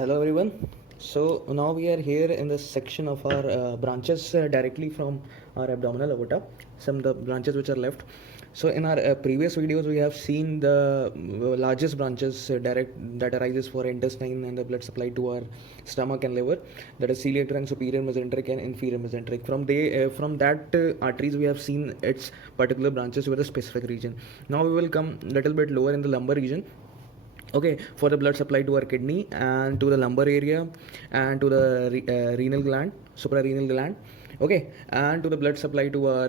Hello everyone. So now we are here in the section of our branches directly from our abdominal aorta, some of the branches which are left. So in our previous videos we have seen the largest branches direct that arises for intestine and the blood supply to our stomach and liver, that is celiac trunk, superior mesenteric and inferior mesenteric. From that arteries we have seen its particular branches with a specific region. Now we will come little bit lower in the lumbar region, okay, for the blood supply to our kidney and to the lumbar area and to the renal gland, suprarenal gland, okay, and to the blood supply to our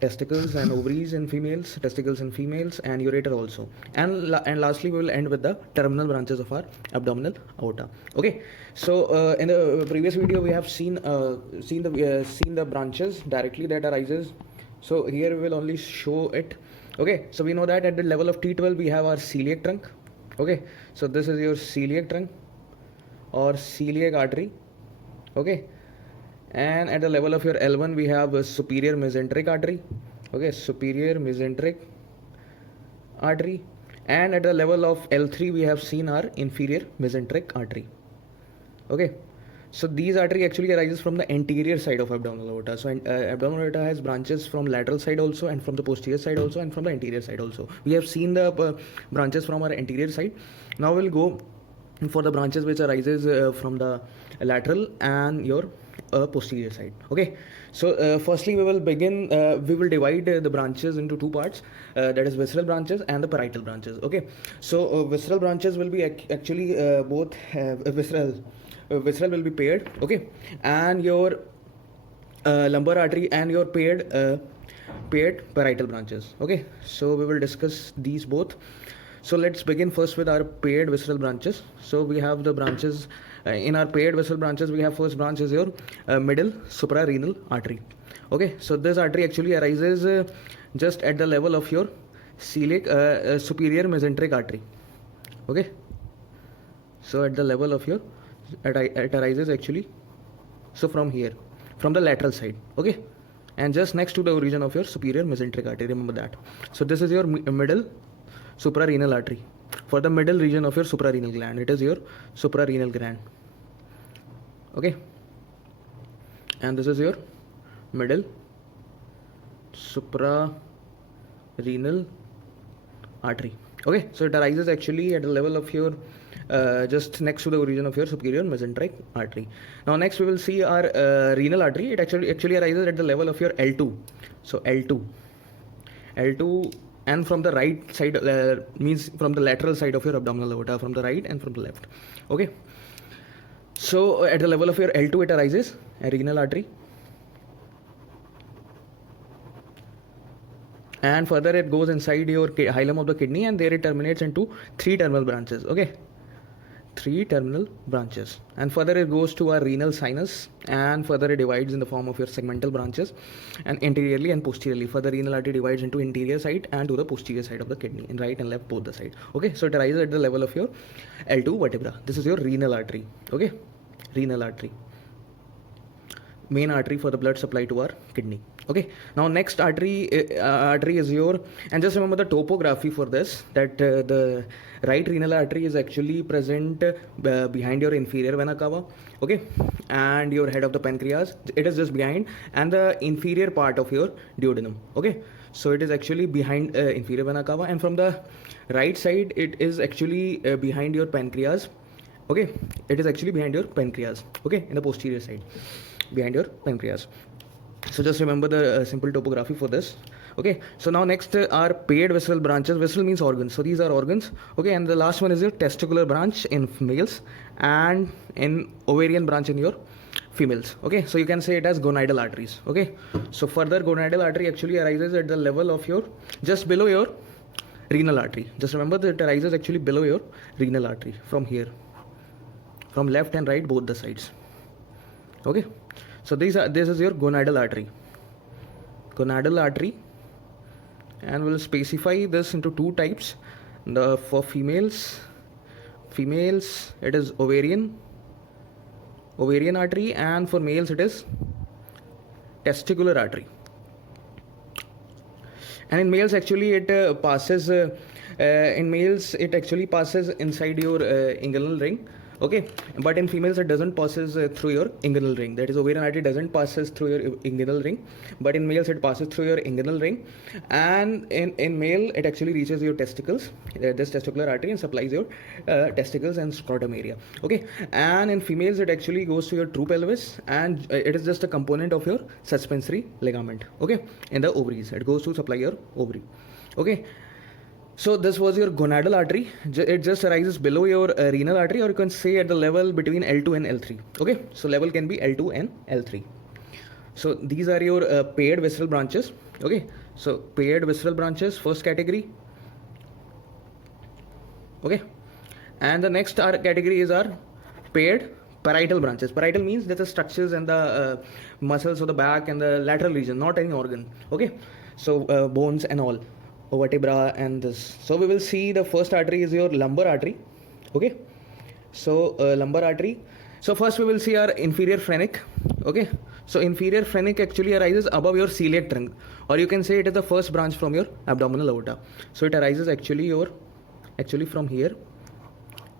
testicles and ovaries in females, testicles in females, and ureter also, and lastly we will end with the terminal branches of our abdominal aorta. Okay, so in the previous video we have seen the branches directly that arises. So here we will only show it. Okay, so we know that at the level of T12 we have our celiac trunk. Okay, so this is your celiac trunk or celiac artery. Okay, and at the level of your L1 we have a superior mesenteric artery. Okay, superior mesenteric artery, and at the level of L3 we have seen our inferior mesenteric artery. Okay, so these artery actually arises from the anterior side of abdominal aorta. So abdominal aorta has branches from lateral side also, and from the posterior side also, and from the anterior side also. We have seen the branches from our anterior side. Now we'll go for the branches which arises from the lateral and your posterior side. Okay, so firstly we will divide the branches into two parts, that is visceral branches and the parietal branches. Okay, so visceral branches will be actually both visceral will be paired, okay, and your lumbar artery and your paired parietal branches. Okay, so we will discuss these both. So let's begin first with our paired visceral branches. So we have the branches in our paired visceral branches. We have first branch is your middle suprarenal artery. Okay, so this artery actually arises just at the level of your celiac superior mesenteric artery. Okay, so at the level of your it arises actually, so from here, from the lateral side. Okay, and just next to the origin of your superior mesenteric artery, remember that. So this is your middle suprarenal artery. For the middle region of your suprarenal gland, it is your suprarenal gland. Okay, and this is your middle suprarenal artery. Okay, so it arises actually at the level of your just next to the origin of your superior mesenteric artery. Now next we will see our renal artery. It actually arises at the level of your L2. So L2, and from the right side, means from the lateral side of your abdominal aorta, from the right and from the left. Okay, so at the level of your L2 it arises a renal artery, and further it goes inside your hilum of the kidney, and there it terminates into three terminal branches. Okay, three terminal branches, and further it goes to our renal sinus, and further it divides in the form of your segmental branches, and anteriorly and posteriorly. Further renal artery divides into interior side and to the posterior side of the kidney, in right and left both the side. Okay, so it arises at the level of your L2 vertebra. This is your renal artery. Okay, renal artery, main artery for the blood supply to our kidney. Okay, now next artery is your, and just remember the topography for this, that the right renal artery is actually present behind your inferior vena cava. Okay, and your head of the pancreas, it is just behind, and the inferior part of your duodenum. Okay, so it is actually behind inferior vena cava, and from the right side it is actually behind your pancreas. Okay, it is actually behind your pancreas. Okay, in the posterior side, behind your pancreas. So just remember the simple topography for this. Okay, so now next are paired visceral branches. Visceral means organs, so these are organs. Okay, and the last one is your testicular branch in males, and in ovarian branch in your females. Okay, so you can say it as gonadal arteries. Okay, so further gonadal artery actually arises at the level of your, just below your renal artery. Just remember that it arises actually below your renal artery, from here, from left and right both the sides. Okay, so this is your gonadal artery, and we'll specify this into two types. For females it is ovarian artery, and for males it is testicular artery. And in males actually it passes inside your inguinal ring. Okay, but in females it doesn't passes through your inguinal ring. That is, ovarian artery doesn't passes through your inguinal ring, but in males it passes through your inguinal ring, and in male it actually reaches your testicles, this testicular artery, and supplies your testicles and scrotum area. Okay, and in females it actually goes to your true pelvis, and it is just a component of your suspensory ligament. Okay, in the ovaries it goes to supply your ovary. Okay, so this was your gonadal artery. It just arises below your renal artery, or you can say at the level between L2 and L3. Okay, so level can be L2 and L3. So these are your paired visceral branches. Okay, so paired visceral branches, first category. Okay, and the next category is our paired parietal branches. Parietal means that the structures and the muscles of the back and the lateral region, not any organ. Okay, so bones and all, vertebra and this. So we will see the first artery is your lumbar artery. Okay, so lumbar artery. So first we will see our inferior phrenic. Okay, so inferior phrenic actually arises above your celiac trunk, or you can say it is the first branch from your abdominal aorta. So it arises actually from here,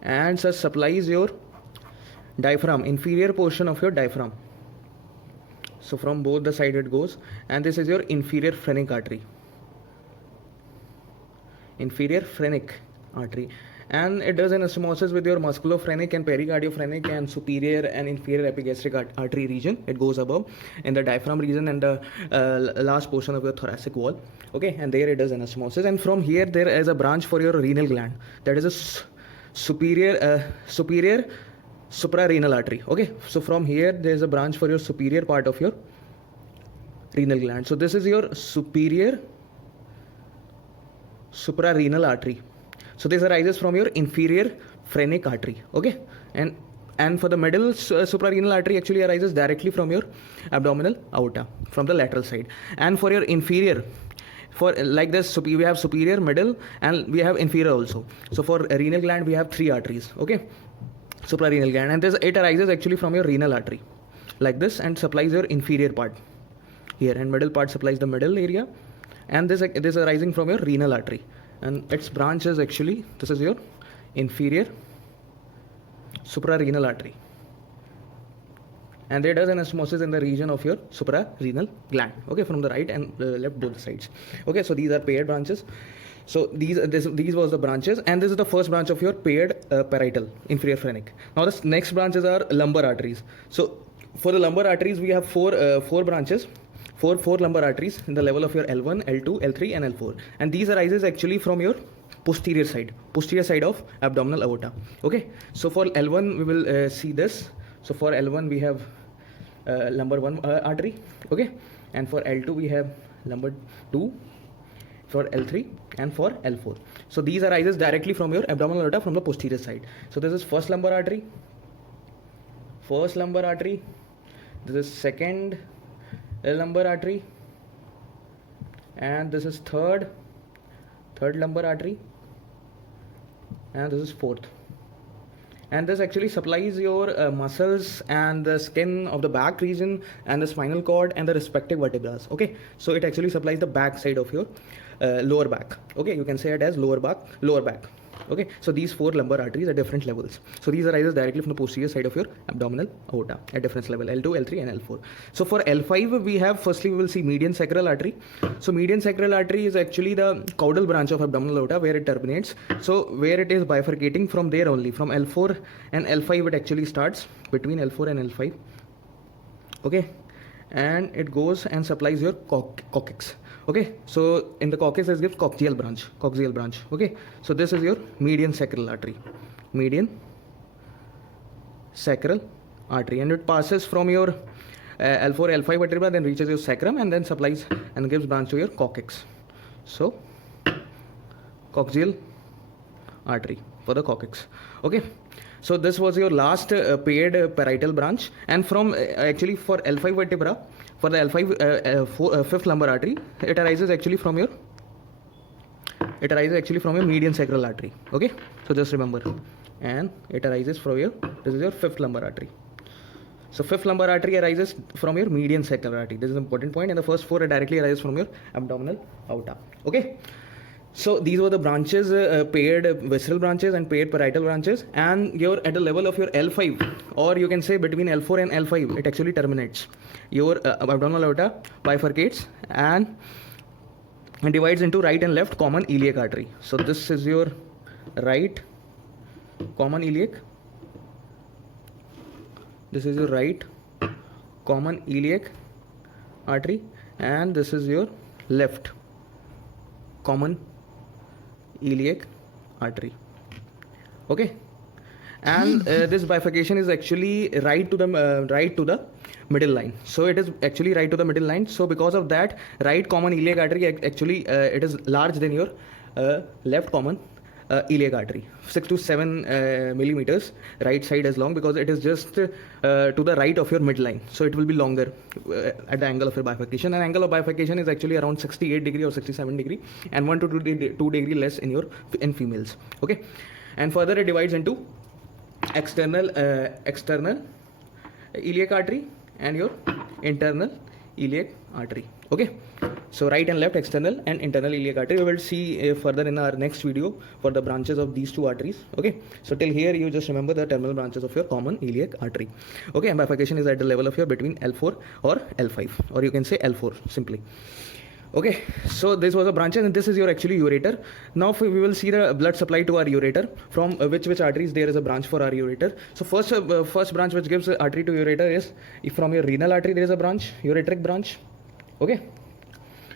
and so supplies your diaphragm, inferior portion of your diaphragm. So from both the side it goes, and this is your inferior phrenic artery. Inferior phrenic artery, and it does anastomosis with your musculophrenic and pericardiophrenic and superior and inferior epigastric artery region. It goes above in the diaphragm region and the last portion of your thoracic wall. Okay, and there it does anastomosis, and from here there is a branch for your renal gland. That is a superior suprarenal artery. Okay, so from here there is a branch for your superior part of your renal gland. So this is your superior suprarenal artery. So this arises from your inferior phrenic artery. Okay, and for the middle suprarenal artery actually arises directly from your abdominal aorta from the lateral side. And for your inferior, for like this, we have superior, middle, and we have inferior also. So for renal gland we have 3 arteries. Okay, suprarenal gland, and it arises actually from your renal artery like this, and supplies your inferior part here, and middle part supplies the middle area, and this is arising from your renal artery, and its branch is actually, this is your inferior suprarenal artery, and there does anastomosis in the region of your suprarenal gland. Okay, from the right and left both sides. Okay, so these are paired branches. So these was the branches, and this is the first branch of your paired parietal inferior phrenic. Now the next branches are lumbar arteries. So for the lumbar arteries we have four branches, four lumbar arteries in the level of your L1, L2, L3 and L4, and these arises actually from your posterior side of abdominal aorta. Okay, so for L1 we will see this. So for L1 we have lumbar 1 artery. Okay, and for L2 we have lumbar 2, for L3 and for L4. So these arises directly from your abdominal aorta from the posterior side. So this is first lumbar artery. This is second lumbar artery, and this is third lumbar artery, and this is fourth. And this actually supplies your muscles and the skin of the back region and the spinal cord and the respective vertebrae. Okay, so it actually supplies the back side of your lower back. Okay, you can say it as lower back. Okay, so these 4 lumbar arteries at different levels. So these arises directly from the posterior side of your abdominal aorta at different level, L2, L3 and L4. So for L5 we have, firstly we will see median sacral artery. So median sacral artery is actually the caudal branch of abdominal aorta where it terminates. So where it is bifurcating from there only, from L4 and L5 it actually starts, between L4 and L5. Okay, and it goes and supplies your coccyx. Okay, so in the coccyx it gives coccygeal branch. Okay, so this is your median sacral artery, and it passes from your L4, L5 vertebra, then reaches your sacrum, and then supplies and gives branch to your coccyx. So coccygeal artery for the coccyx. Okay, so this was your last paired parietal branch, and from actually for L5 vertebra, for the L5 fifth lumbar artery, it arises actually from your median sacral artery. Okay, so just remember, and it arises from your, this is your fifth lumbar artery. So fifth lumbar artery arises from your median sacral artery. This is an important point, and the first 4 directly arises from your abdominal aorta. Okay, So these were the branches, paired visceral branches and paired parietal branches, and you're at the level of your L5, or you can say between L4 and L5, it actually terminates. Your abdominal aorta bifurcates and divides into right and left common iliac artery. So this is your right common iliac. This is your right common iliac artery, and this is your left common iliac artery. Okay, and this bifurcation is actually right to the middle line. So it is actually right to the middle line. So because of that, right common iliac artery actually it is large than your left common iliac artery, 6 to 7 millimeters right side as long, because it is just to the right of your midline. So it will be longer at the angle of your bifurcation. And angle of bifurcation is actually around 68 degree or 67 degree, and 1 to 2 degree less in females. Okay, and further it divides into external iliac artery and your internal iliac artery. Okay, so right and left external and internal iliac artery. We will see further in our next video for the branches of these two arteries. Okay, so till here you just remember the terminal branches of your common iliac artery. Okay, and bifurcation is at the level of your between L4 or L5, or you can say L4 simply. Okay, so this was a branch, and this is your actually ureter. Now we will see the blood supply to our ureter, from which arteries there is a branch for our ureter. So first branch which gives artery to ureter is, if from your renal artery there is a branch, ureteric branch. Okay,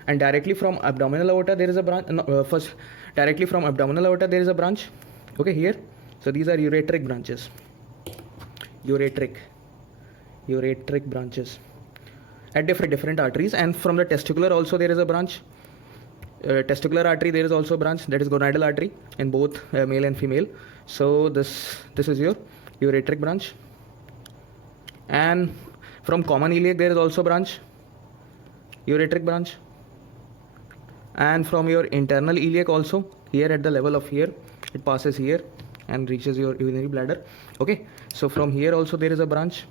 and directly from abdominal aorta there is a branch. First directly from abdominal aorta there is a branch. Okay, here. So these are ureteric branches. Ureteric branches at different arteries. And from the testicular also there is a branch. Testicular artery there is also a branch, that is gonadal artery, in both male and female. So this is your ureteric branch. And from common iliac there is also branch, ureteric branch. And from your internal iliac also, here at the level of here, it passes here and reaches your urinary bladder. Okay, so from here also there is a branch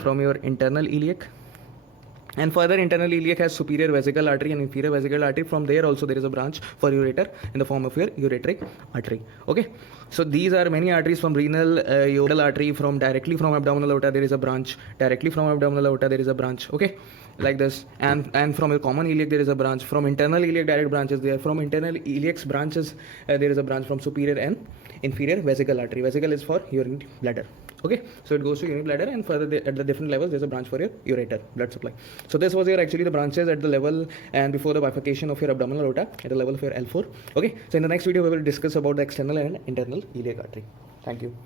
from your internal iliac. And further, internal iliac has superior vesical artery and inferior vesical artery. From there also there is a branch for ureter in the form of your ureteric artery. Okay, so these are many arteries. From renal, ureteral artery, from directly from abdominal aorta there is a branch, directly from abdominal aorta there is a branch. Okay, like this. And from your common iliac there is a branch. From internal iliac direct branches there. From internal iliac's branches there is a branch from superior and inferior vesical artery. Vesical is for urinary bladder. Okay, so it goes to urinary bladder, and further at the different levels there's a branch for your ureter, blood supply. So this was your actually the branches at the level and before the bifurcation of your abdominal aorta at the level of your L4. Okay, so in the next video we will discuss about the external and internal iliac artery. Thank you.